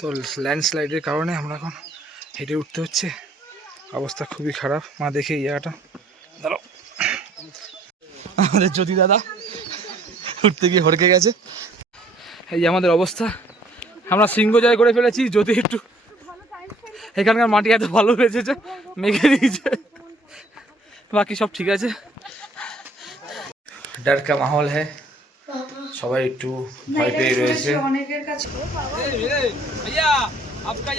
তো ল্যান্ডস্লাইডের কারণে আমরা এখন হেঁটে উঠতে হচ্ছে, অবস্থা খুবই খারাপ। মা দেখে এই জায়গাটা দাঁড়াও, আমাদের জ্যোতি দাদা উঠতে গিয়ে হড়কে গেছে। এই আমাদের অবস্থা, আমরা সিংহ জয় করে ফেলেছি। জ্যোতি একটু এখানকার মাটি এত ভালো হয়েছে, মেঘে দিয়েছে, বাকি সব ঠিক আছে। डर का माहौल है, সবাই একটু ভয় পেয়ে রয়েছে। অনেকের কাছে भैया आपका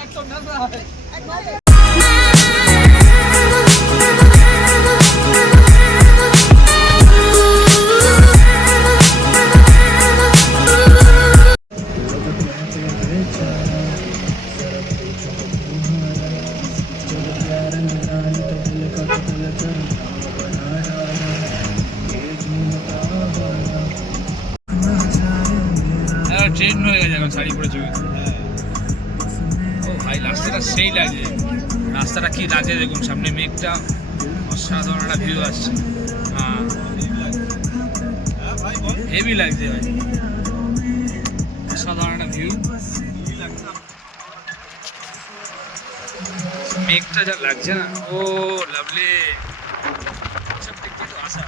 एक तो डर रहा है। ট্রেন হয়ে গেছে এখন শাড়ি পরে ছবি। ও ভাই রাস্তাটা সেই লাগে, রাস্তাটা কি লাগে দেখুন, সামনে মেঘটা, অসাধারণ একটা ভিউ আসছে। হ্যাঁ হেভি লাগছে ভাই, অসাধারণ একটা ভিউ। মেঘটা যা লাগছে না, ও লাভলি। সব দেখতে তো আসা।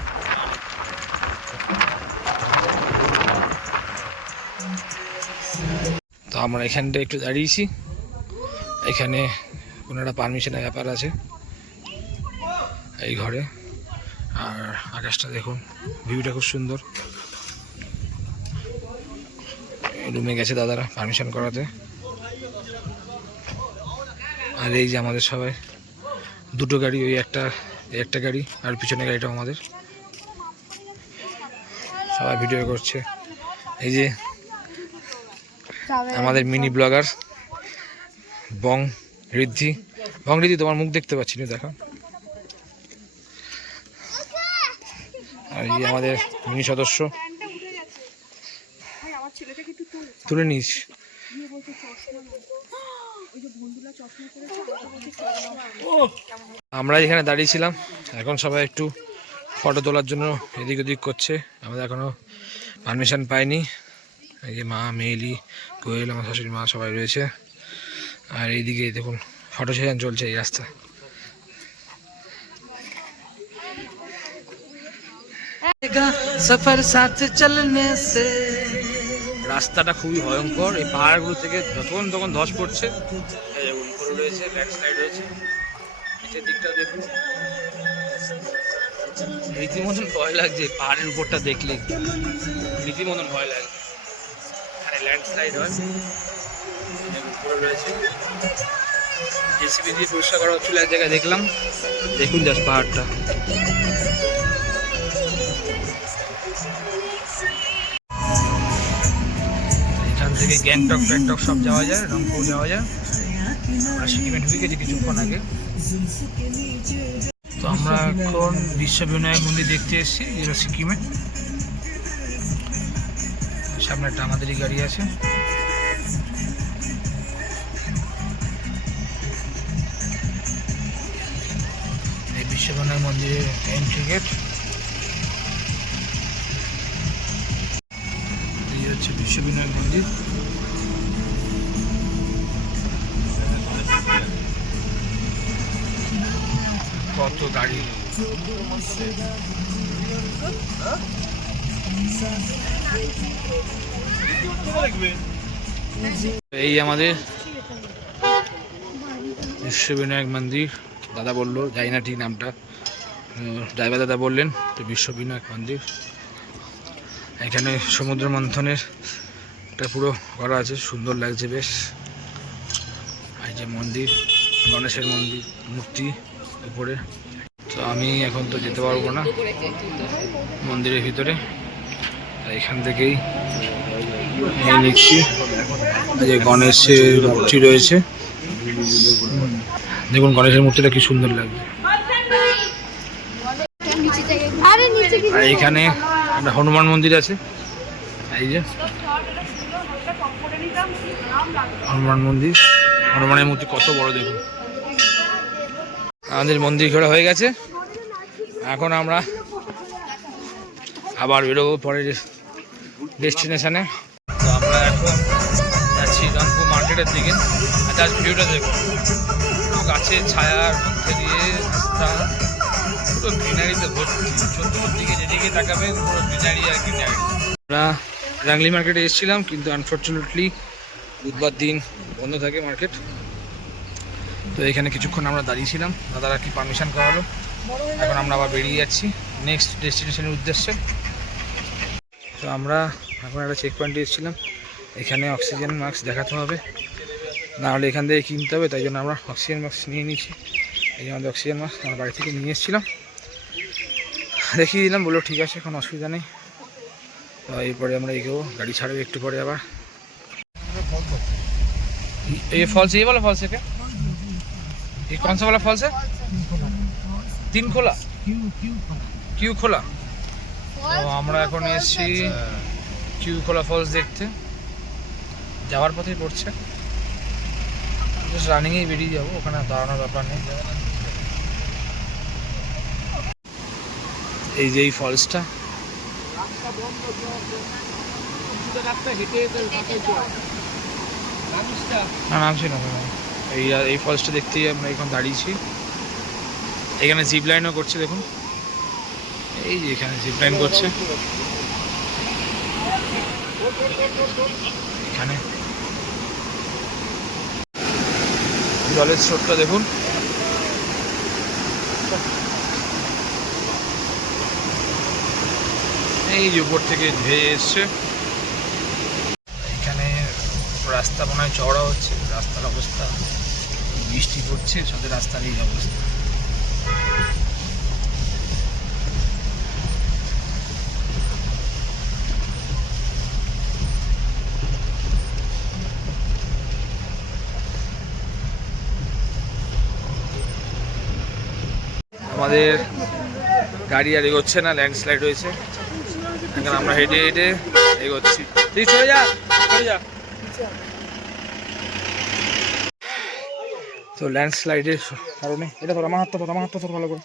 তো আমরা এখানটা একটু দাঁড়িয়েছি, এখানে কোনো একটা পারমিশনের ব্যাপার আছে এই ঘরে। আর আকাশটা দেখুন, ভিউটা খুব সুন্দর। রুমে গেছে দাদারা পারমিশন করাতে। আর এই যে আমাদের সবাই, দুটো গাড়ি, ওই একটা গাড়ি আর পিছনের গাড়িটাও আমাদের, সবাই ভিডিও করছে। এই যে আমাদের মিনি ব্লগার বং ঋদ্ধি। বং ঋদ্ধি, তোমার মুখ দেখতে পাচ্ছি না, দেখো। আর এই আমাদের মিনি সদস্য, তুলে নিস। আমরা এখানে দাঁড়িয়েছিলাম, এখন সবাই একটু ফটো তোলার জন্য এদিক ওদিক করছে। আমাদের এখনো পারমিশন পাইনি। এই যে মা, মেয়েলি, কোয়েল, আমার শাশুড়ি মা সবাই রয়েছে। আর এইদিকে দেখুন ফটো সেশন চলছে এই রাস্তা। সফর সাথে চলনে সে। রাস্তাটা খুবই ভয়ঙ্কর, এই পাহাড়গুলো থেকে তখন ধস পড়ছে। উপরে রয়েছে, ল্যান্ডস্লাইড রয়েছে, নিচের দিকটা দেখুন, রীতিমতন ভয় লাগছে। পাহাড়ের উপরটা দেখলে রীতিমতন ভয় লাগছে। ল্যান্ডস্লাইড হয়, উপরে রয়েছে, জেসিবি দিয়ে পরিষ্কার করা হচ্ছিল এক জায়গায়, দেখলাম। দেখুন জাস্ট পাহাড়টা। এখান থেকে গ্যাংটক ট্যাংটক সব যাওয়া যায়, রংপুর যাওয়া যায়। আমরা সিকিমে ঢুকে গেছি কিছুক্ষণ আগে। তো আমরা এখন বিশ্ব বিনায়ক মন্দির দেখতে এসেছি, যেটা সিকিমে। সামনে একটা আমাদেরই গাড়ি আছে। এই বিশ্ববিনায়ক মন্দিরের এন্ট্রি গেট। এই হচ্ছে বিশ্ববিনায়ক মন্দির। কত গাড়ি, এই আমাদের বিশ্ববিনায়ক মন্দির। দাদা বললো, জানি না ঠিক নামটা, ড্রাইভার দাদা বললেন তো বিশ্ববিনায়ক মন্দির। এখানে সমুদ্র মন্থনের একটা পুরো করা আছে, সুন্দর লাগছে বেশ। এই যে মন্দির, গণেশের মন্দির, মূর্তি উপরে। তো আমি এখন তো যেতে পারবো না মন্দিরের ভিতরে, এখান থেকেই নিয়ে নিচ্ছি। এই যে গণেশের মূর্তি রয়েছে, দেখুন গণেশের মূর্তিটা কি সুন্দর লাগছে। আর এখানে একটা হনুমান মন্দির আছে, এই যে হনুমান মন্দির। হনুমানের মূর্তি কত বড় দেখুন। আমাদের মন্দির ঘোরা হয়ে গেছে, এখন আমরা আবার বেরোবো পরের ডেস্টিনেশনে। তো আমরা এখন যাচ্ছি মার্কেটের দিকে। আর জাস্ট ভিউটা দেখুন, পুরো গাছের ছায়ার মধ্যে দিয়ে রাস্তা, পুরো গ্রিনারিতে ভর্তি। চতুর্দিকে যেদিকে তাকাবেন পুরো গ্রিনারি আর গ্রিনারি। আমরা রাংলি মার্কেটে এসেছিলাম, কিন্তু আনফর্চুনেটলি বুধবার দিন বন্ধ থাকে মার্কেট। তো এখানে কিছুক্ষণ আমরা দাঁড়িয়েছিলাম, দাদারা কি পারমিশন করালো। এখন আমরা আবার বেরিয়ে যাচ্ছি নেক্সট ডেস্টিনেশনের উদ্দেশ্যে। তো আমরা এখন একটা চেক পয়েন্টে এসেছিলাম, এখানে অক্সিজেন মাস্ক দেখাতে হবে, নাহলে এখান থেকে কিনতে হবে। তাই জন্য আমরা অক্সিজেন মাস্ক নিয়ে নিয়েছি। এই আমাদের অক্সিজেন মাস্ক আমার বাড়ি থেকে নিয়ে এসেছিলাম, দেখিয়ে দিলাম, বললো ঠিক আছে কোনো অসুবিধা নেই। তো এরপরে আমরা এগোবো, গাড়ি ছাড়বে একটু পরে আবার। ये फॉल्स ये वाला फॉल्स है क्या? ये कौन सा वाला फॉल्स है? तीन खोला কিউ খোলা। তো আমরা এখন এসেছি কিউ খোলা ফলস দেখতে, যাওয়ার পথেই পড়ছে। জাস্ট রানিংয়েই বেরিয়ে যাবো, ওখানে দাঁড়ানোর ব্যাপার নেই। এই যে এই ফলসটা, না নামছি না, এই ফলসটা দেখতেই আমরা এখন দাঁড়িয়েছি। এখানে জিপ লাইনও করছে, দেখুন এই যে এখানে জিপ লাইন করছে। এখানে জলের স্রোতটা দেখুন, এই যে উপর থেকে ধেয়ে এসছে। এখানে রাস্তা মনে হয় চওড়া হচ্ছে, রাস্তার অবস্থা, বৃষ্টি পড়ছে সাথে রাস্তার এই অবস্থা। আমাদের গাড়ি আর এগোচ্ছে না, ল্যান্ডস্লাইড হয়েছে। এখন আমরা হেঁটে হেঁটে এগোচ্ছি। তুই চলে যা, চলে যা। তো ল্যান্ডস্লাইডের কারণে, এটা ধরো আমার হাতটা, ধরো আমার হাতটা, ধরো ভালো করে,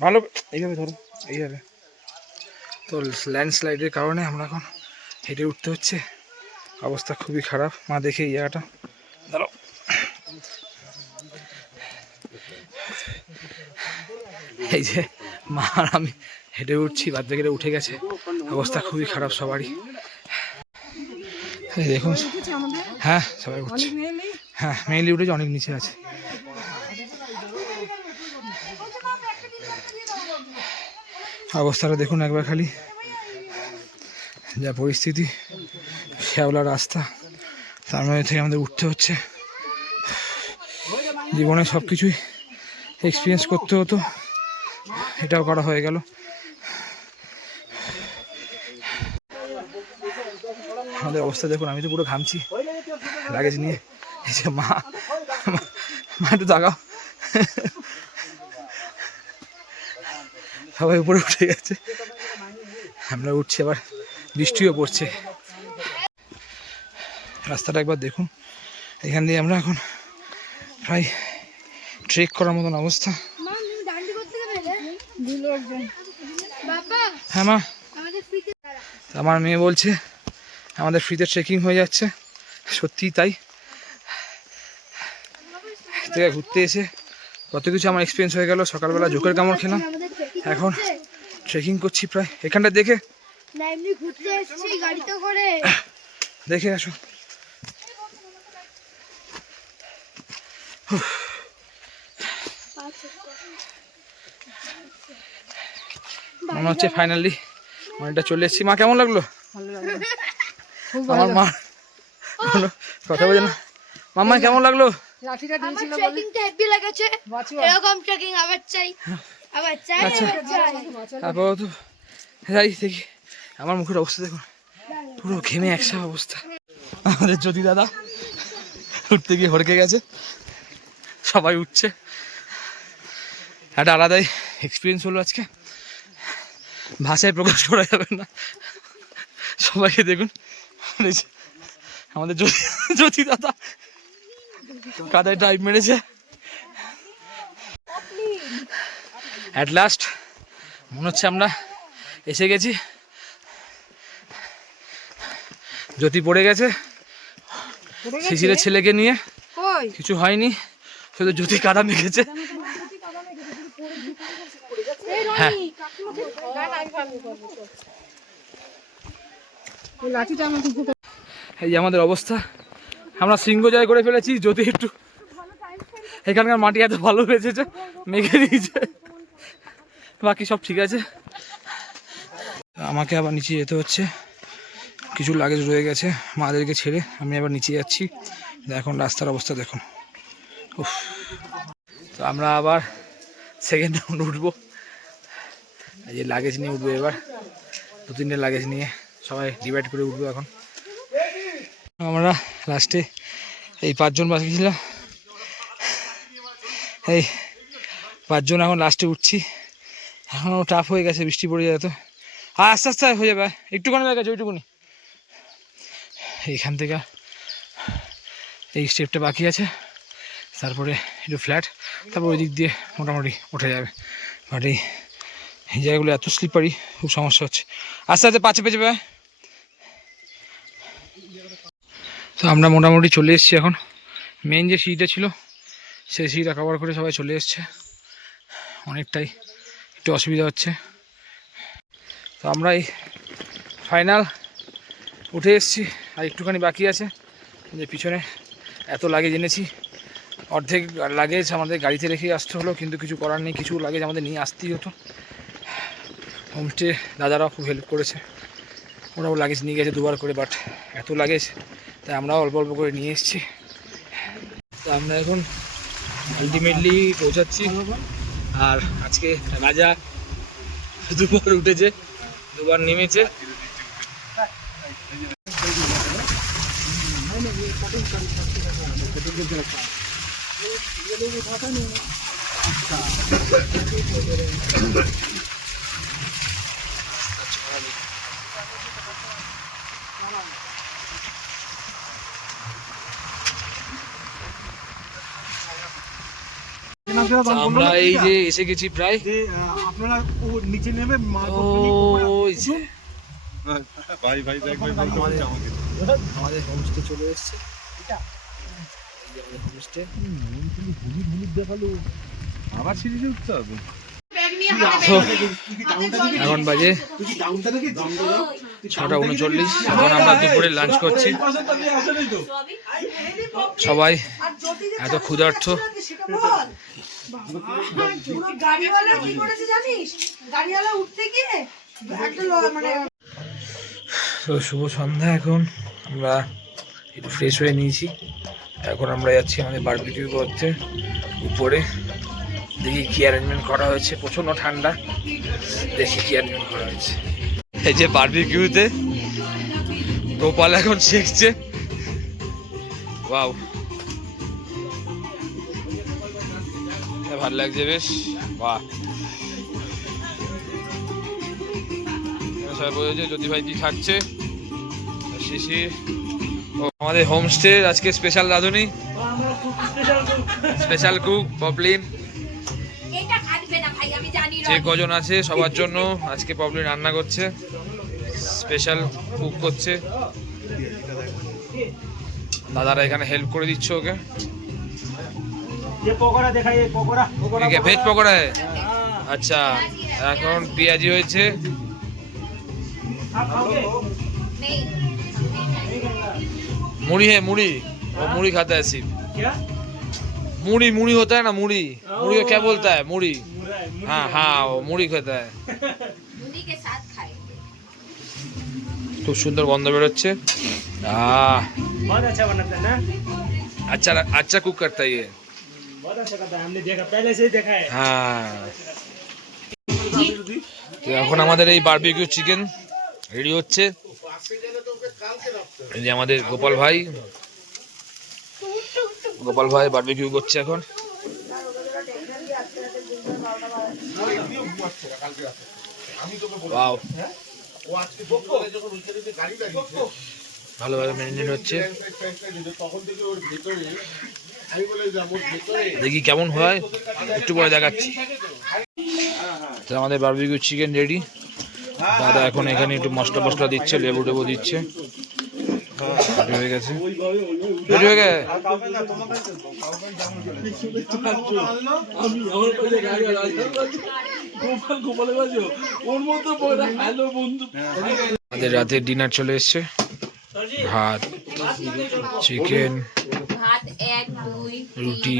ভালো এইভাবে ধরো, এইভাবে। তো ল্যান্ডস্লাইডের কারণে আমরা এখন হেঁটে উঠতে হচ্ছে, অবস্থা খুবই খারাপ। মা দেখে এই জায়গাটা দাঁড়াও, এই যে মা আর আমি হেঁটে উঠছি, বাদ বাকিরা উঠে গেছে, অবস্থা খুবই খারাপ সবারই। এই দেখুন, হ্যাঁ সবাই উঠছে, হ্যাঁ মেইনলি উঠেছে, অনেক নিচে আছে। অবস্থাটা দেখুন একবার খালি, যা পরিস্থিতি, শ্যাওলা রাস্তা, তার মধ্যে থেকে আমাদের উঠতে হচ্ছে। জীবনে সব কিছুই এক্সপিরিয়েন্স করতে হতো, এটাও করা হয়ে গেল। আমাদের অবস্থা দেখুন, আমি তো পুরো ঘামছি লাগেজ নিয়ে। এই যে মা, মা একটু তাকাও, সবাই উপরে উঠে গেছে, আমরা উঠছি, আবার বৃষ্টিও পড়ছে। রাস্তাটা একবার দেখুন, এখান দিয়ে আমরা এখন প্রায় ট্রেক করার মতন অবস্থা। হ্যাঁ মা, আমার মেয়ে বলছে আমাদের ফ্রিতে ট্রেকিং হয়ে যাচ্ছে, সত্যিই তাই। থেকে ঘুরতে এসে কত কিছু আমার এক্সপিরিয়েন্স হয়ে গেল। সকালবেলা জোকের কামড় খেলাম, এখন ট্রেকিং করছি প্রায়। এখানটা দেখে দেখে আসো, মনে হচ্ছে ফাইনালি অনেকটা চলে এসেছি। মা কেমন লাগলো? আমার মা কোনো কথা বলে না। মাম্মা কেমন লাগলো? যাই দেখি, আমার মুখের অবস্থা দেখুন, পুরো ঘেমে একসা অবস্থা। আমাদের জ্যোতি দাদা উঠতে গিয়ে হড়কে গেছে, সবাই উঠছে, একটা আলাদাই এক্সপিরিয়েন্স হলো আজকে, ভাষায় প্রকাশ করা যাবে না। সবাইকে দেখুন, আমাদের জ্যোতি দাদা কাদায় ড্রাইভ মেরেছে। অ্যাট লাস্ট মনে হচ্ছে আমরা এসে গেছি। জ্যোতি পড়ে গেছে, শিশিরের ছেলেকে নিয়ে কিছু হয়নি, শুধু জুতি কাদা মেখেছে। হ্যাঁ এই যে আমাদের অবস্থা, আমরা সিংহ জয় করে ফেলেছি। যদি একটু এখানকার মাটি এত ভালো হয়েছে যে মেঘে দিয়েছে, বাকি সব ঠিক আছে। আমাকে আবার নিচে যেতে হচ্ছে, কিছু লাগেজ রয়ে গেছে মাদেরকে ছেড়ে আমি আবার নিচে যাচ্ছি। এখন রাস্তার অবস্থা দেখুন। তো আমরা আবার সেকেন্ড রাউন্ড উঠবো, এই যে লাগেজ নিয়ে উঠবো এবার, 2-3টে লাগেজ নিয়ে সবাই ডিভাইড করে উঠবো। এখন আমরা লাস্টে এই 5 জন বাকি ছিলাম, এই 5 জন এখন লাস্টে উঠছি। এখনও টাফ হয়ে গেছে, বৃষ্টি পড়ে যায় তো। আস্তে আস্তে হয়ে যাবে, একটুখানি হয়ে গেছে, ওইটুকুনি। এইখান থেকে এই স্টেপটা বাকি আছে, তারপরে একটু ফ্ল্যাট, তারপর ওই দিক দিয়ে মোটামুটি উঠে যাবে। বাট এই জায়গাগুলো এত স্লিপারি, খুব সমস্যা হচ্ছে। আস্তে আস্তে পাচ্ছে পেঁচে পায়। তো আমরা মোটামুটি চলে এসেছি এখন। মেন যে সিঁড়িটা ছিল সেই সিঁড়িটা কভার করে সবাই চলে এসছে, অনেকটাই একটু অসুবিধা হচ্ছে। তো আমরা এই ফাইনাল উঠে এসেছি, আর একটুখানি বাকি আছে। যে পিছনে এত লাগেজ এনেছি, অর্ধেক লাগেজ আমাদের গাড়িতে রেখে আসতে হলো, কিন্তু কিছু করার নেই, কিছু লাগেজ আমাদের নিয়ে আসতেই হতো। হোমস্টে দাদারাও খুব হেল্প করেছে, ওরাও লাগেজ নিয়ে গেছে 2বার করে, বাট এত লাগেজ তাই আমরাও অল্প অল্প করে নিয়ে এসেছি। তো আমরা এখন আলটিমেটলি পৌঁছাচ্ছি। আর আজকে রাজা 2বার উঠেছে, 2বার নেমেছে। আমরা এই যে এসে গেছি প্রায়, আপনারা নিচে নেমে আমাদের হোমস্টে চলে এসছে। আবার সিঁড়িতে উঠতে হবে। এখন বাজে 6:39। এখন আমরা দুপুরে লাঞ্চ করছি। সবাই এত ক্ষুধার্ত। তো শুভ সন্ধ্যা। এখন আমরা একটু ফ্রেশ হয়ে নিয়েছি, এখন আমরা যাচ্ছি আমাদের বারবিকিউ করতে উপরে। দেখি কি অ্যারেঞ্জমেন্ট করা হয়েছে, প্রচণ্ড ঠান্ডা, দেখি কি অ্যারেঞ্জমেন্ট করা হয়েছে। এই যে বারবিকিউতে গোপাল এখন শিখছে। ওয়াও, ভালো লাগছে বেশ। বাহ, সবাই বলেছে জ্যোতি ভাই কি খাচ্ছে, শিশির। আমাদের হোমস্টে আজকে স্পেশাল রাঁধুনি, স্পেশাল কুক পপলিন। যে কজন আছে সবার জন্য আজকে পপলিন রান্না করছে, স্পেশাল কুক করছে। দাদারা এখানে হেল্প করে দিচ্ছে ওকে। ভেজ পকোড়া, আচ্ছা। এখন পেঁয়াজি হয়েছে। मुड़ी है, मुड़ी वो मुड़ी खाता है सिर्फ। क्या मुड़ी? मुड़ी होता है ना, मुड़ी। मुड़ी को क्या बोलता है? मुड़ी। हाँ हाँ, वो मुड़ी खाता है। मुड़ी के साथ खाएंगे। खूब सुंदर गंध बेरोচ্ছে। बहुत अच्छा बनाता है ना। अच्छा अच्छा कुक करता है ये, बहुत अच्छा करता है, हमने देखा, पहले से ही देखा है। हाँ। তো এখন আমাদের এই বারবিকিউ চিকেন রেডি হচ্ছে। এই যে আমাদের গোপাল ভাই, গোপাল ভাই বারবিকিউ করছে এখন। ওয়াও, ভালোভাবে ম্যারিনেট হচ্ছে। দেখি কেমন হয়, একটু পরে দেখাচ্ছি। তো আমাদের বারবিকিউ চিকেন রেডি। দাদা এখন এখানে একটু মশলা দিচ্ছে, লেবু টেবু দিচ্ছে। রেডি হয়ে গেছে, রেডি হয়ে গেছে। আমাদের রাতের ডিনার চলে এসছে, ভাত, চিকেন, ভাত 1 2 রুটি,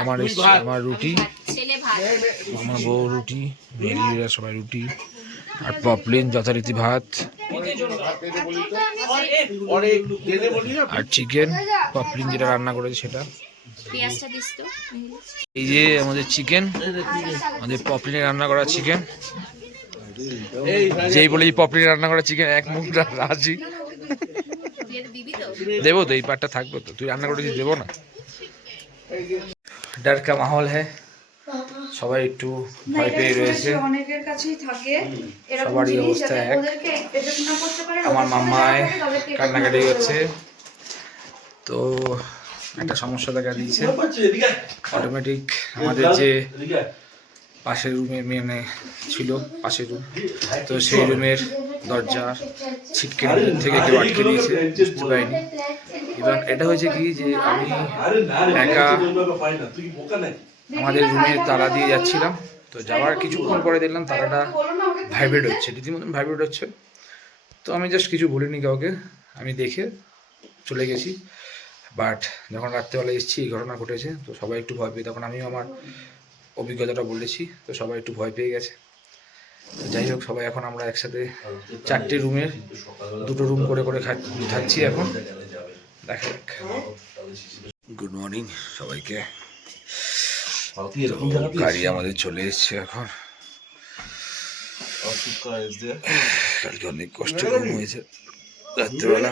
আমার এসছে, আমার রুটি, ছেলে ভাত আমার বউ রুটি, মেয়েরা সবাই রুটি, আর পপলিন যথারীতি ভাত, আর চিকেন পপলিন যেটা রান্না করেছে সেটা। পেঁয়াজটা দিস তো। এই যে আমাদের চিকেন, আমাদের পপলিনে রান্না করা চিকেন, যেই বলে পপলিনে রান্না করা চিকেন এক মুখ রাজি। দিবি তো? দেবো তো, এই পাটটা থাকবে তো, তুই রান্না করেছিস, দেবো না? ডর কা মাহল হ্যাঁ, সবাই একটু ভয় পেয়ে রয়েছে, অনেকের কাছেই থাকে এরকম সবারই জিনিস, অবস্থা যাতে এক। ওদেরকে expectation না করতে পারে। আমার ওদের সাথে মাম্মায় যারা থাকে তাদেরকে একটু কান্নাকাটি বুঝতে হচ্ছে, হবে। তো একটা সমস্যা দেখা দিয়েছে। অটোমেটিক আমাদের যে পাশের রুমে মানে ছিল, পাশের রুম, তো সেই রুমের দরজা ছিটকে থেকে কেউ আটকে দিয়েছে, বুঝতে পারিনি। এবার এটা হয়েছে কি যে আমি একা আমাদের রুমে তালা দিয়ে যাচ্ছিলাম, তো যাওয়ার কিছুক্ষণ পরে দেখলাম তালাটা ভাইব্রেট হচ্ছে, রীতিমতন ভাইব্রেট হচ্ছে। তো আমি জাস্ট কিছু বলিনি কাউকে, আমি দেখে চলে গেছি। বাট যখন রাত্রেবেলা এসেছি এই ঘটনা ঘটেছে, তো সবাই একটু ভয় পেয়ে, তখন আমিও আমার অভিজ্ঞতাটা বলেছি, তো সবাই একটু ভয় পেয়ে গেছে। তো যাই হোক, সবাই এখন আমরা একসাথে 4টে রুমের 2টো রুম করে করে থাকছি এখন, দেখা যাক। গুড মর্নিং সবাইকে। গাড়ি আমাদের চলে এসছে এখন, কালকে অনেক কষ্ট ঘুম হয়েছে রাত্রেবেলা।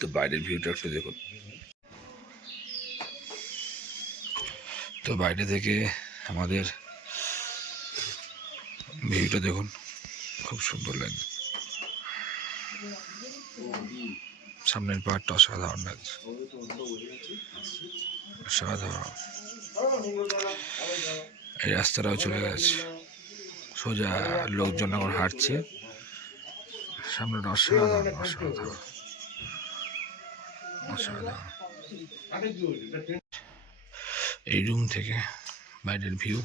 তো বাইরের ভিউটা একটু দেখুন, তো বাইরে থেকে আমাদের ভিউটা দেখুন, খুব সুন্দর লাগছে, সামনের পাহাড়টা অসাধারণ লাগছে, অসাধারণ। এই রাস্তাটাও চলে গেছে সোজা, লোকজন এখন হাঁটছে, সামনেটা অসাধারণ, অসাধারণ, অসাধারণ। এই রুম থেকে বাইরের ভিউ,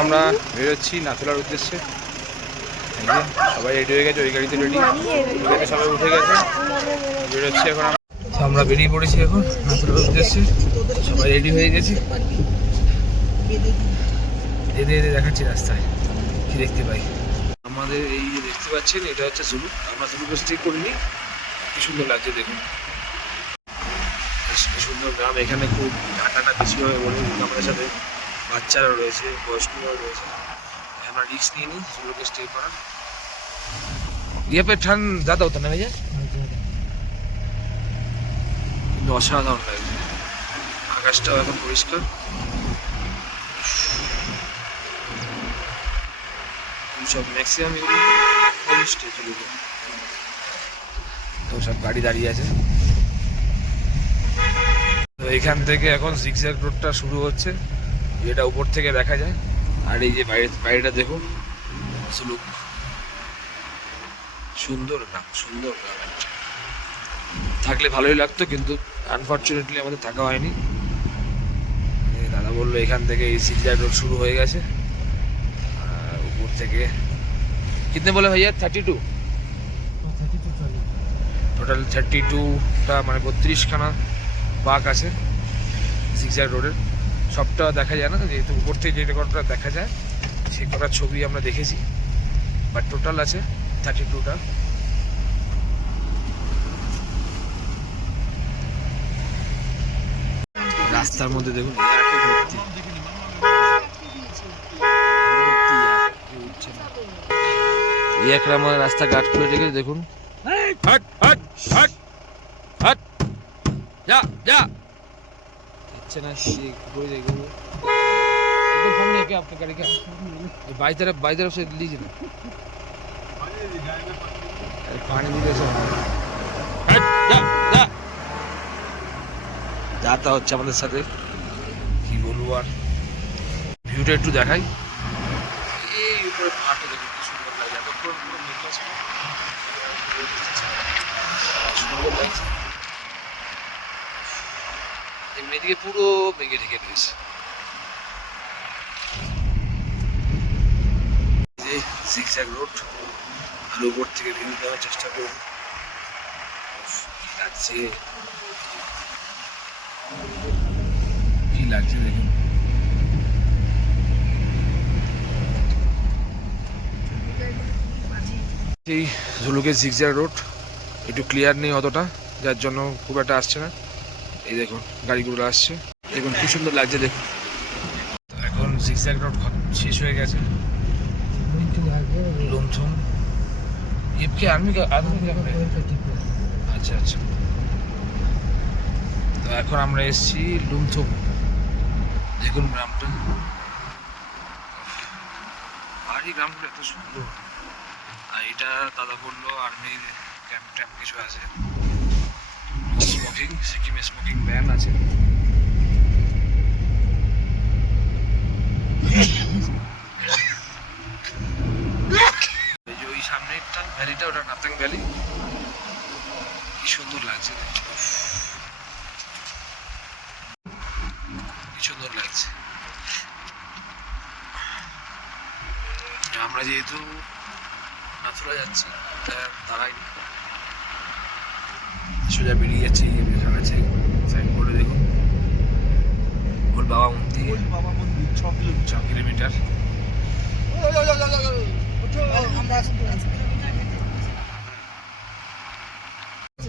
আমরা বেরোচ্ছি নাথুলার উদ্দেশ্যে। সবাই রেডি হয়ে গেছে, ওই গাড়িতে রেডি, সবাই উঠে গেছে, বেরোচ্ছি এখন। আমরা বেরিয়ে পড়েছি এখন নাথুলার উদ্দেশ্যে, সবাই রেডি হয়ে গেছি। এদের দেখাচ্ছি রাস্তায় কি দেখতে পাই। আমাদের এই যে দেখতে পাচ্ছেন, এটা হচ্ছে সুলুক, আমরা সুলুকে স্টে করিনি। কি সুন্দর লাগছে দেখুন, কি সুন্দর গ্রাম। এখানে খুব ঠান্ডাটা বেশি হবে বলে আমাদের সাথে বাচ্চারাও রয়েছে, বয়স্করাও রয়েছে, আমরা রিস্ক নিয়ে নিই সুলুকে স্টে করার। ইয়ে পে ঠান্ড ज़्यादा होता ना भैया, কিন্তু অসাধারণ লাগছে। আকাশটাও এখন পরিষ্কার, সব ম্যাক্সিমাম এগুলো স্টে চলে যায়। তো সব গাড়ি দাঁড়িয়ে আছে। তো এখান থেকে এখন জিগজ্যাগ রোডটা শুরু হচ্ছে, যেটা উপর থেকে দেখা যায়। আর এই যে বাইরেটা দেখুন, সুলুক, সুন্দর গ্রাম, সুন্দর গ্রাম। থাকলে ভালোই লাগতো, কিন্তু আনফর্চুনেটলি আমাদের থাকা হয়নি। দাদা বললো এখান থেকে এই জিগজ্যাগ রোড শুরু হয়ে গেছে, আর উপর থেকে कितने बोले भैया 32 টোটাল 32টা মানে 32খানা বাঁক আছে জিগজ্যাগ রোডের। সবটা দেখা যায় না, যেহেতু উপর থেকে যেটা কটা দেখা যায় সেই কটা ছবি আমরা দেখেছি, বাট টোটাল আছে 32টা। রাস্তার মধ্যে দেখুন একটা আমাদের রাস্তা কাট করে রেখেছে দেখুন। हट हट हट हट जा जा अच्छा ना ये कोई देखो एकदम सामने है क्या आपके गाड़ी का, बाई तरफ से लीजिए ना, अरे पानी भी कैसे हट जा जा যাতা হচ্ছে আমাদের সাথে, কি বলবো আর। ভিউটা একটু দেখাই। এই উপরে পাহাড়টা দেখুন কি সুন্দর লাগে, এতক্ষণ পুরো মেঘলা ছিল, সুন্দর লাগছে। এমনিদিকে পুরো মেঘে ঢেকে রয়েছে। জিগজ্যাগ রোড, আর উপর থেকে ভিউ দেওয়ার চেষ্টা করুন। লাগছে, কি লাগছে দেখুন। এই ঝুলুকের জিগজ্যাগ রোড একটু ক্লিয়ার নেই অতটা, যার জন্য খুব একটা আসছে না। এই দেখুন গাড়িগুলো আসছে, দেখুন কি সুন্দর লাগছে দেখুন। এখন জিগজ্যাগ রোড শেষ হয়ে গেছে। লুমথুম এফকে আর্মি আচ্ছা আচ্ছা। তো এখন আমরা এসেছি লুমথুম, দেখুন গ্রামটা, পাহাড়ি গ্রামগুলো এত সুন্দর। আর এটা দাদা বললো আর্মির ক্যাম্প ট্যাম্প কিছু আছে, স্মোকিং, সিকিমে স্মোকিং ব্যান আছে। ওই সামনেটা ভ্যালিটা, ওটা নাতাং ভ্যালি, কি সুন্দর লাগছে, কি সুন্দর লাগছে। আমরা যেহেতু নাথুরা যাচ্ছি, দাঁড়াই সোজা বেরিয়ে যাচ্ছে। লেখা আছে সাইনবোর্ডে দেখুন, ওর বাবা মন্দির, 6 কিলোমিটার।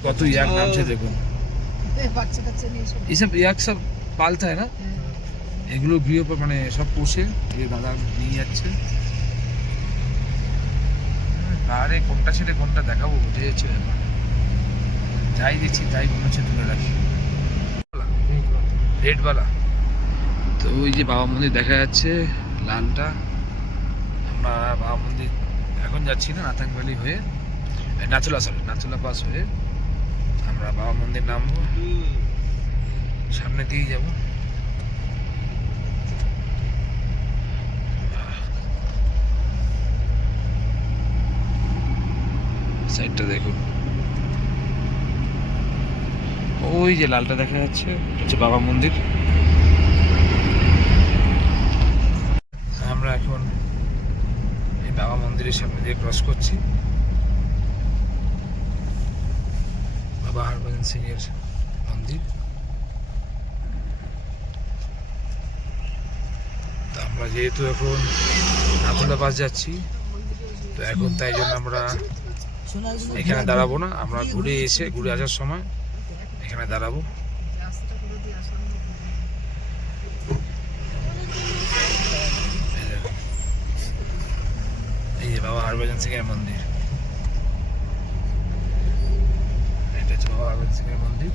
কত ইয়াক নামছে দেখুন, এইসব ইয়াক সব পালতা হয় না, এগুলো গৃহ মানে সব পোষে। দাদা নিয়ে যাচ্ছে, আরে কোনটা ছেড়ে কোনটা দেখাবো বুঝে যাচ্ছে ব্যাপার। যাই দিচ্ছি তাই মনে হচ্ছে তুলে রাখি, রেডওয়ালা। তো ওই যে বাবা মন্দির দেখা যাচ্ছে লালটা, আমরা বাবা মন্দির এখন যাচ্ছি না, নাতাং ভ্যালি হয়ে, নাথুলা পাস হয়ে আমরা বাবা মন্দির নামবো, সামনে দিয়েই যাবো। সাইডটা দেখুন, ওই যে লালটা দেখা যাচ্ছে হচ্ছে বাবা মন্দির। আমরা এখন এই বাবা মন্দিরের সামনে দিয়ে ক্রস করছি, বাবা হরভজন সিং এর মন্দির। তো আমরা যেহেতু এখন নাথুলা পাস যাচ্ছি, তো এখন তাই জন্য আমরা এখানে দাঁড়াবো না, আমরা ঘুরে আসার সময় এখানে দাঁড়াবো। এই যে বাবা হরভজন সিং এর মন্দির, এটা হচ্ছে বাবা হরভজন সিং এর মন্দির।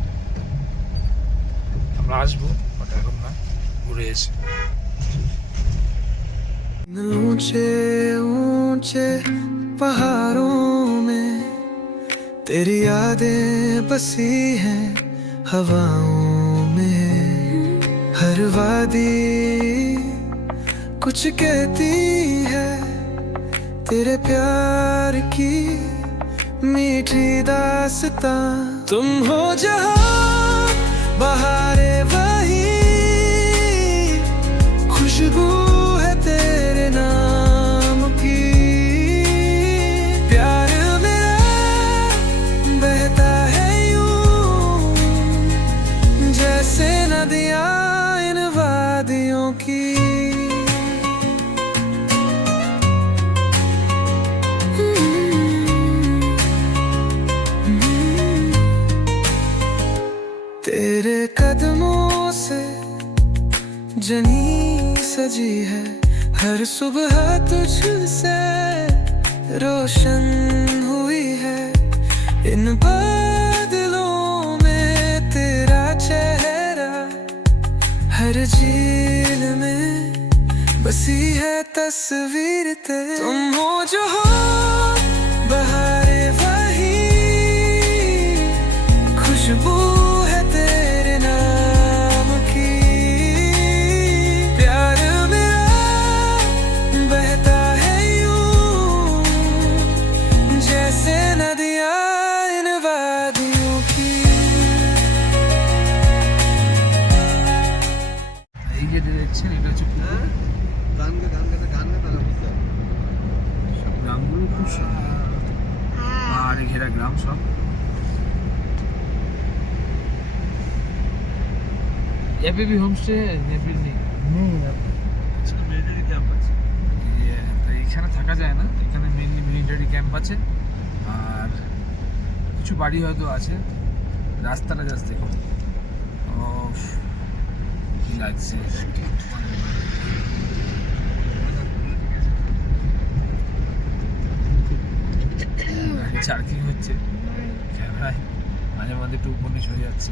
আমরা আসবো বাট এখন না, ঘুরে এসে। ऊंचे ऊंचे पहाड़ों में तेरी यादें बसी हैं हवाओं में, हर वादी कुछ कहती है तेरे प्यार की मीठी दास्तां। तुम हो जहां बहारे वही खुशबू है तेरे नाम की, प्यार मेरा बहता है यूं जैसे नदियां इन वादियों की। तेरे कदमों से जनी सजी है हर सुबह तुझसे रोशन हुई है, इन बादलों में तेरा चेहरा हर झील में बसी है तस्वीर तेरी। तुम हो जो हो बहारे वही खुशबू है तेरे नाम की, प्यार मेरा সুন্দর পাহাড়ে ঘেরা গ্রাম সব। यहाँ पे भी होम स्टे है या फिर नहीं? মিলিটারি ক্যাম্প আছে। তো এখানে থাকা যায় না, এখানে মেইনলি মিলিটারি ক্যাম্প আছে আর কিছু বাড়ি হয়তো আছে। রাস্তাটা জাস্ট দেখো, ওফ কি লাগছে। চার্কিং হচ্ছে ক্যামেরায়, মাঝে মাঝে একটু উপর নিচ হয়ে যাচ্ছে।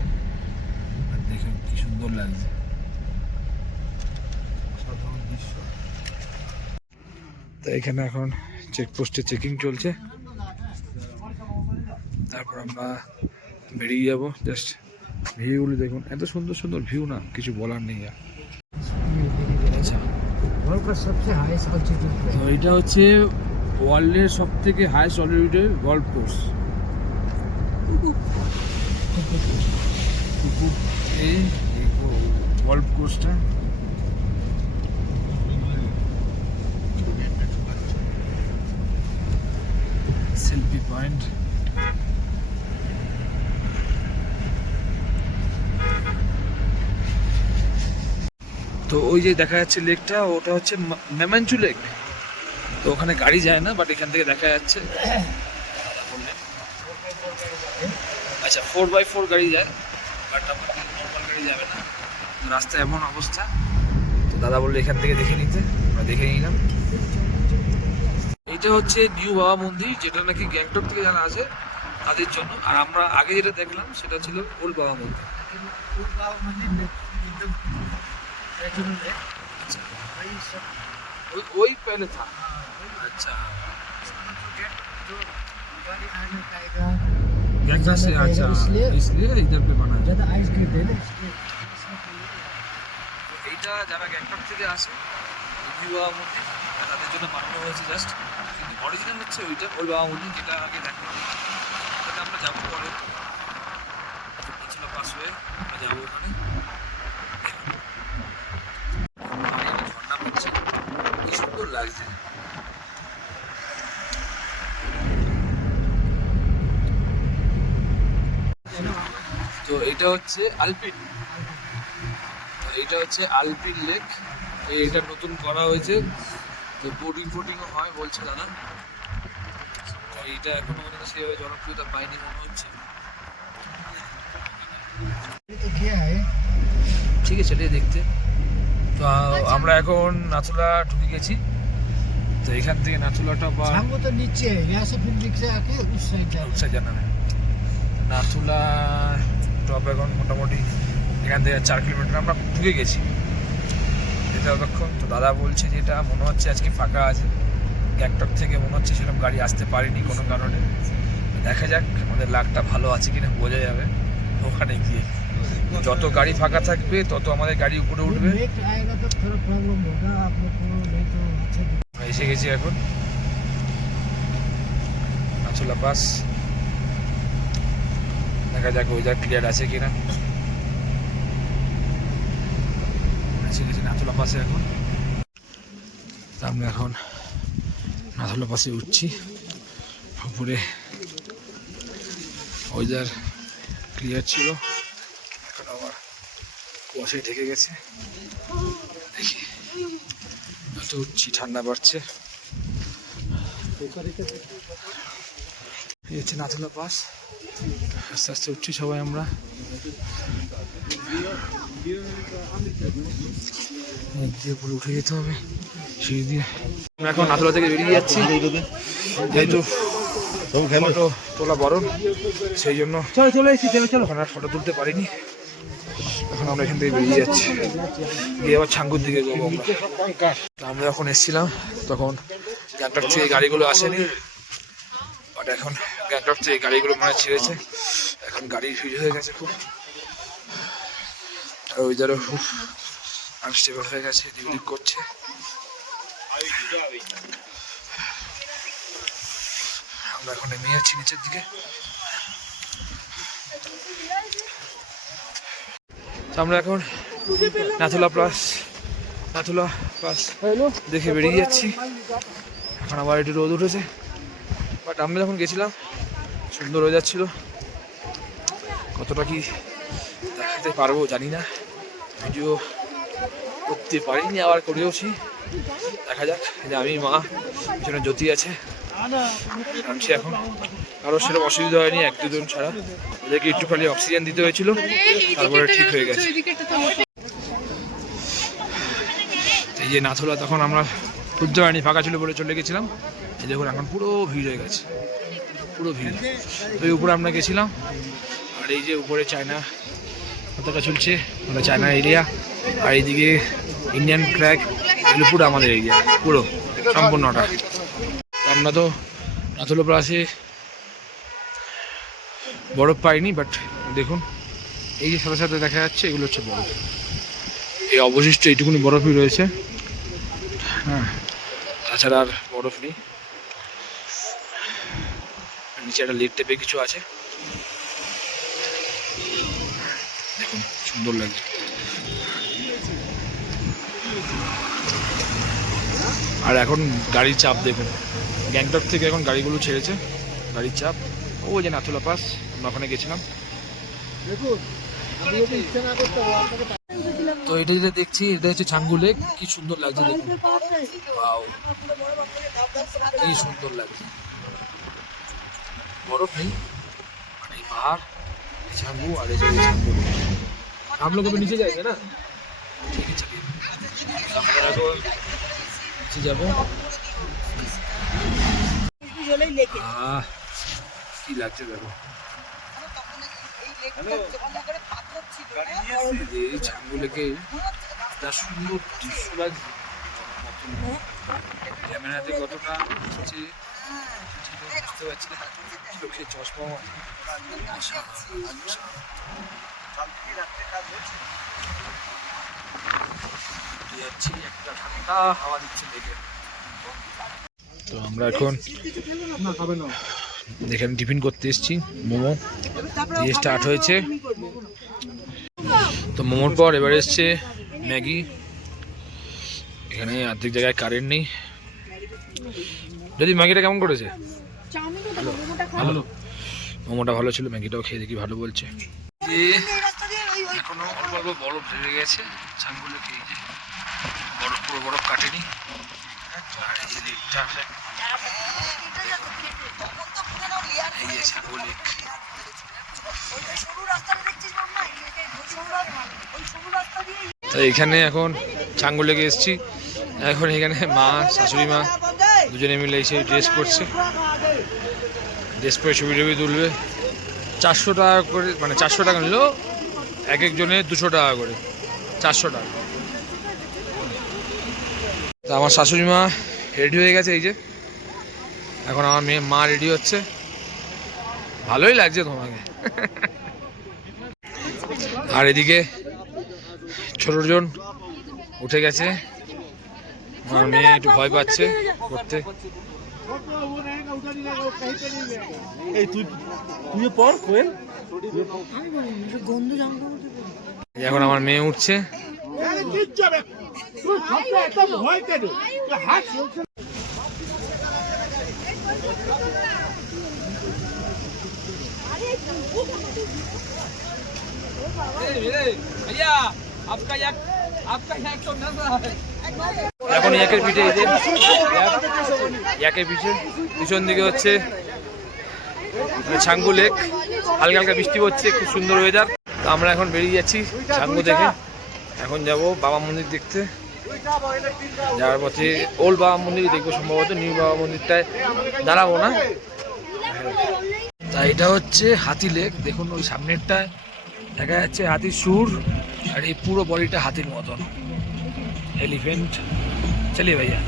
আর দেখে কি সুন্দর লাগছে অসাধারণ দৃশ্য। তো এখানে এখন চেকপোস্টে চেকিং চলছে, তারপর আমরা বেরিয়ে যাবো। জাস্ট ভিউগুলি দেখুন, এত সুন্দর সুন্দর ভিউ, না কিছু বলার নেই আর। আচ্ছা, তো এটা হচ্ছে ওয়ার্ল্ডের সব থেকে হাইস্ট অল্টিটিউডের গল্ফ কোর্স। এই গল্ফ কোর্সটা সেলফি পয়েন্ট। তো ওই যে দেখা যাচ্ছে লেকটা, ওটা হচ্ছে মেমাঞ্চু লেক। তো ওখানে গাড়ি যায় না, বাট এখান থেকে দেখা যাচ্ছে। আচ্ছা, 4x4 গাড়ি যায়, বাট নর্মাল গাড়ি যাবে না। রাস্তা এমন অবস্থা, তো দাদা বললো এখান থেকে দেখে নিতে, আমরা দেখে নিলাম। এটা হচ্ছে নিউ বাবা মন্দির, যেটা নাকি গ্যাংটক থেকে জানা আছে তাদের জন্য। আর আমরা আগে যেটা দেখলাম সেটা ছিল ওল্ড বাবা মন্দির। ওই पहले था। अच्छा, गैंगटॉक से, अच्छा इसलिए इधर पे बना है। ज़्यादा आइस गिरते हैं ना, এইটা যারা গ্যাংটক থেকে আসে নিউ বাবা মন্দির, তাদের জন্য বানানো হয়েছে জাস্ট। কিন্তু অরিজিনাল হচ্ছে ওইটা ওল্ড বাবা মন্দির, যেটা আগে দেখলাম। সেটা আমরা যাবো পরে, পাস হয়ে আমরা যাবো ওখানে। ঝর্ণা পড়ছে, কি সুন্দর লাগছে। তো এটা হচ্ছে আলপিন, এটা হচ্ছে আলপিন লেক। এটা নতুন করা হয়েছে, তো বোটিং ফোটিংও হয় বলছে দাদা। এইটা এখনো মনে হয় সেভাবে জনপ্রিয়তা পায়নি মনে হচ্ছে। ये तो क्या है? ঠিক আছে, এটাই দেখতে। তো আমরা এখন নাথুলা ঢুকে গেছি। তো এখান থেকে নাথুলাটা বা शाम तो नीचे है, यहाँ से फिर रिक्शा आके उस साइड जाए। উৎসাহ জানাবে। নাথুলা টপ এখন মোটামুটি এখান থেকে 4 কিলোমিটার আমরা ঢুকে গেছি। এটা ততক্ষণ তো দাদা বলছে যে এটা মনে হচ্ছে আজকে ফাঁকা আছে। গ্যাংটক থেকে মনে হচ্ছে সেরকম গাড়ি আসতে পারেনি কোনো কারণে। দেখা যাক আমাদের লাকটা ভালো আছে কিনা, বোঝা যাবে ওখানে গিয়ে। যত গাড়ি ফাঁকা থাকবে তত আমাদের গাড়ি উপরে উঠবে। लेट आएगा तो थोड़ा प्रॉब्लम होगा आप लोग को, नहीं तो अच्छा আমরা এসে গেছি এখন নাথুলা পাস। দেখা যাক ওয়েদার ক্লিয়ার আছে কিনা। এসে গেছি নাথুলা পাসে এখন। তা আমরা এখন নাথুলা পাসে উঠছি। উপরে ওয়েদার ক্লিয়ার ছিল, এখন আবার কুয়াশায় ঢেকে গেছে। দেখি এত উঠছি, ঠান্ডা বাড়ছে। এই হচ্ছে নাথুলা পাস। আস্তে আস্তে উঠছি সবাই আমরা। উপরে উঠে যেতে হবে সিঁড়ি দিয়ে। আমরা এখন নাথুলা থেকে বেরিয়ে যাচ্ছি, যেহেতু ফটো তোলা বরণ, সেই জন্য ওখানে আর ফটো তুলতে পারিনি। এখন আমরা এখান থেকে বেরিয়ে যাচ্ছি, গিয়ে আবার ছাঙ্গুর দিকে যাবো আমরা। তো আমরা যখন এসেছিলাম তখন গ্যাংটক থেকে গাড়িগুলো আসেনি, বাট এখন গ্যাংটক থেকে গাড়িগুলো মানে ছেড়েছে। এখন গাড়ির ভিড় হয়ে গেছে খুব, আর ওয়েদারও খুব আনস্টেবল হয়ে গেছে, এদিক ওদিক করছে। আমরা এখন নেমে যাচ্ছি নিচের দিকে। তো আমরা এখন নাথুলা পাস দেখে বেরিয়ে যাচ্ছি। এখন আবার একটু রোদ উঠেছে, বাট আমরা যখন গেছিলাম সুন্দর হয়ে যাচ্ছিল, কতটা কি দেখাতে পারবো জানি না, ভিডিও করতে পারিনি, আবার করেওছি। দেখা যাক। যে আমি, মা, পিছনে জ্যোতি আছে, নামছি এখন। কারোর সেরকম অসুবিধা হয়নি, 1-2 জন ছাড়া। ওদেরকে একটু খালি অক্সিজেন দিতে হয়েছিল, তারপরে ঠিক হয়ে গেছে। এই যে নাথুলা, তখন আমরা বুঝতে পারিনি, ফাঁকা ছিল বলে চলে গেছিলাম। এই দেখুন এখন পুরো ভিড় হয়ে গেছে, পুরো ভিড়। তো এই উপরে আমরা গেছিলাম, আর এই যে উপরে চায়না পতাকা ঝুলছে, মানে চায়না এরিয়া। আর এইদিকে ইন্ডিয়ান ফ্ল্যাগ, এগুলো পুরো আমাদের এরিয়া, পুরো সম্পূর্ণটা। আমরা তো নাথুলা পাসে বরফ পাইনি, বাট দেখুন এই যে সাথে সাথে দেখা যাচ্ছে, এগুলো হচ্ছে বরফ। এই অবশিষ্ট এইটুকুনি বরফই রয়েছে, হ্যাঁ, তাছাড়া আর বরফ নেই। নিচে একটা লেক টাইপের কিছু আছে, দেখুন সুন্দর লাগছে। আর এখন গাড়ির চাপ দেখুন, গ্যাংটক থেকে এখন গাড়িগুলো ছেড়েছে, গাড়ির চাপ। ওই যে নাথুলা পাস, আমরা ওখানে গেছিলাম। তো এটা যেটা দেখছি, এটা হচ্ছে ছাঙ্গু লেক। কি সুন্দর লাগছে দেখুন, ওয়াও, কি সুন্দর লাগছে। বরফ নেই, মানে এই পাহাড়, ছাঙ্গু, আর এই যে ছাঙ্গু। हम लोग तो नीचे जाएंगे ना, ठीक है चलिए। আমরা তো নিচে যাবো। কি লাগছে দেখো, এই ছাঙ্গু লেকে যা সুন্দর দৃশ্য লাগছে, ক্যামেরাতে কতটা হচ্ছে বুঝতে পারছি না, চোখে চশমা। একটা ঠান্ডা হাওয়া দিচ্ছে লেগে। তো আমরা এখন এখানে টিফিন করতে এসেছি, মোমো দিয়ে স্টার্ট হয়েছে। তো মোমোর পর এবার এসছে ম্যাগি। এখানে অর্ধেক জায়গায় কারেন্ট নেই। যদি ম্যাগিটা কেমন করেছে? ভালো, মোমোটা ভালো ছিল, ম্যাগিটাও খেয়ে দেখি ভালো বলছে। এখনো অল্প অল্প বরফ ধরে গেছে ছাঙ্গু লেকে, এই যে বরফ, পুরো বরফ কাটেনি। আর এই যে লেকটা, এই যে ছাঙ্গু লেক। তো এখানে এখন ছাঙ্গু লেকে এসেছি। এখন এখানে মা, শাশুড়ি মা দুজনে মিলে এসে ড্রেস করছে, ড্রেস করে ছবি টবি তুলবে। 400 টাকা করে, মানে 400 টাকা নিল এক একজনের, 200 টাকা করে, 400 টাকা। তো আমার শাশুড়ি মা রেডি হয়ে গেছে, এই যে এখন আমার মা রেডি হচ্ছে। ভালোই লাগছে তোমাকে। আর এদিকে ছোটজন উঠে গেছে, আমার মেয়ে একটু ভয় পাচ্ছে করতে। এখন আমার মেয়ে উঠছে। এখন একের পিঠে, একের পিঠে পিছন দিকে হচ্ছে ছাঙ্গু লেক। হালকা হালকা বৃষ্টি পড়ছে, খুব সুন্দর ওয়েদার। তো আমরা এখন বেরিয়ে যাচ্ছি ছাঙ্গু দেখে। এখন যাব বাবা মন্দির দেখতে। যাওয়ার পথে ওল্ড বাবা মন্দির দেখবো সম্ভবত, নিউ বাবা মন্দিরটায় দাঁড়াবো না। তা এটা হচ্ছে হাতি লেক, দেখুন ওই সামনেরটায় দেখা যাচ্ছে হাতির সুর, আর এই পুরো বডিটা হাতির মতন, এলিফেন্ট। চলিয়ে ভাইয়া,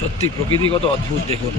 সত্যি প্রকৃতি কত অদ্ভুত দেখুন।